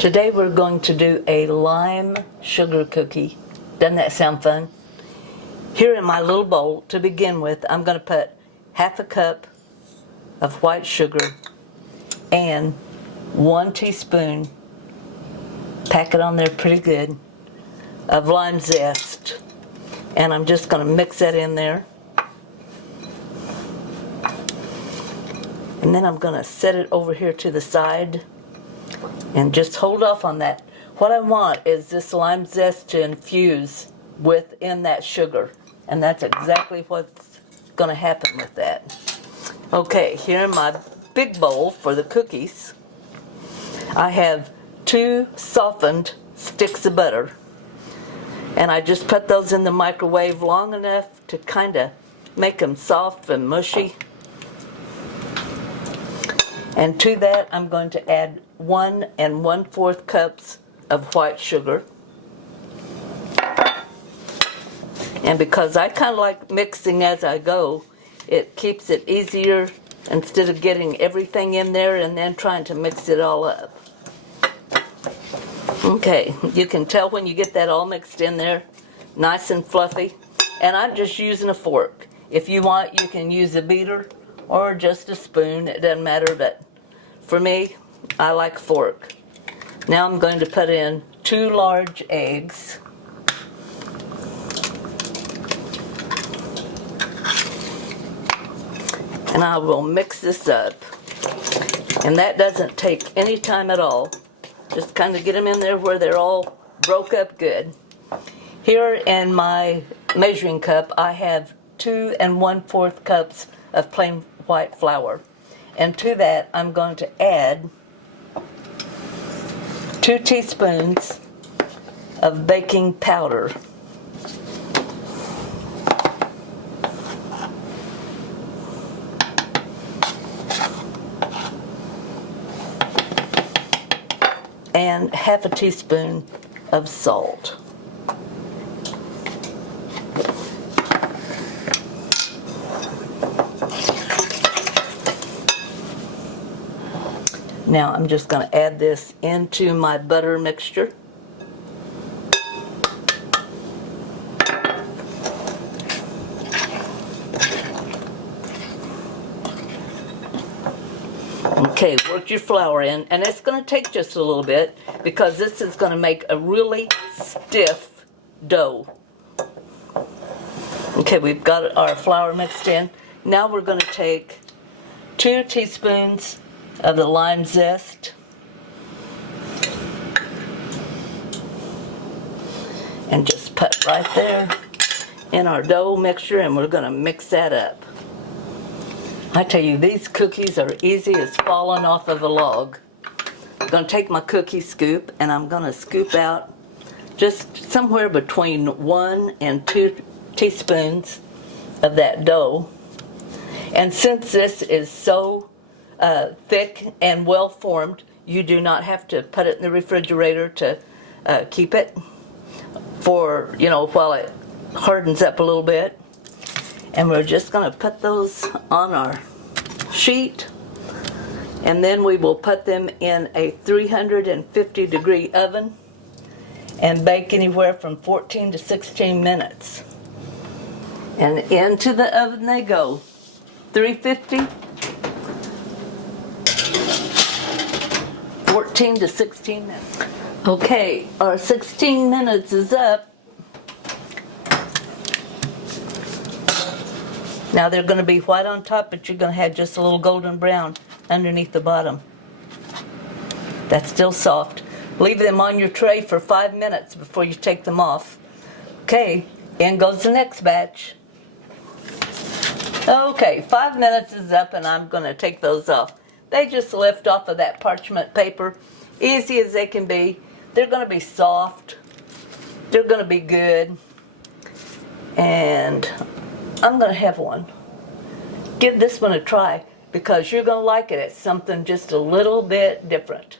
Today we're going to do a lime sugar cookie. Doesn't that sound fun? Here in my little bowl, to begin with, I'm going to put half a cup of white sugar and 1 teaspoon, pack it on there pretty good, of lime zest. And I'm just going to mix that in there. And then I'm going to set it over here to the side and just hold off on that. What I want is this lime zest to infuse within that sugar. And that's exactly what's going to happen with that. Okay, here in my big bowl for the cookies, I have 2 softened sticks of butter. And I just put those in the microwave long enough to kind of make them soft and mushy. And to that, I'm going to add 1 1/4 cups of white sugar. And because I kind of like mixing as I go, it keeps it easier instead of getting everything in there and then trying to mix it all up. Okay, you can tell when you get that all mixed in there, nice and fluffy. And I'm just using a fork. If you want, you can use a beater or just a spoon, it doesn't matter, but for me, I like a fork. Now I'm going to put in 2 large eggs. And I will mix this up. And that doesn't take any time at all. Just kind of get them in there where they're all broke up good. Here in my measuring cup, I have 2 1/4 cups of plain white flour. And to that, I'm going to add 2 teaspoons of baking powder. And half a teaspoon of salt. Now I'm just going to add this into my butter mixture. Okay, work your flour in, and it's going to take just a little bit because this is going to make a really stiff dough. Okay, we've got our flour mixed in. Now we're going to take 2 teaspoons of the lime zest and just put right there in our dough mixture, and we're going to mix that up. I tell you, these cookies are easy as falling off of a log. I'm going to take my cookie scoop and I'm going to scoop out just somewhere between 1 and 2 teaspoons of that dough. And since this is so thick and well formed, you do not have to put it in the refrigerator to keep it for, while it hardens up a little bit. And we're just going to put those on our sheet, and then we will put them in a 350-degree oven and bake anywhere from 14 to 16 minutes. And into the oven they go. 350, 14 to 16 minutes. Okay, our 16 minutes is up. Now they're going to be white on top, but you're going to have just a little golden brown underneath the bottom. That's still soft. Leave them on your tray for 5 minutes before you take them off. Okay, in goes the next batch. Okay, 5 minutes is up and I'm going to take those off. They just lift off of that parchment paper, easy as they can be. They're going to be soft. They're going to be good. And I'm going to have one. Give this one a try because you're going to like it. It's something just a little bit different.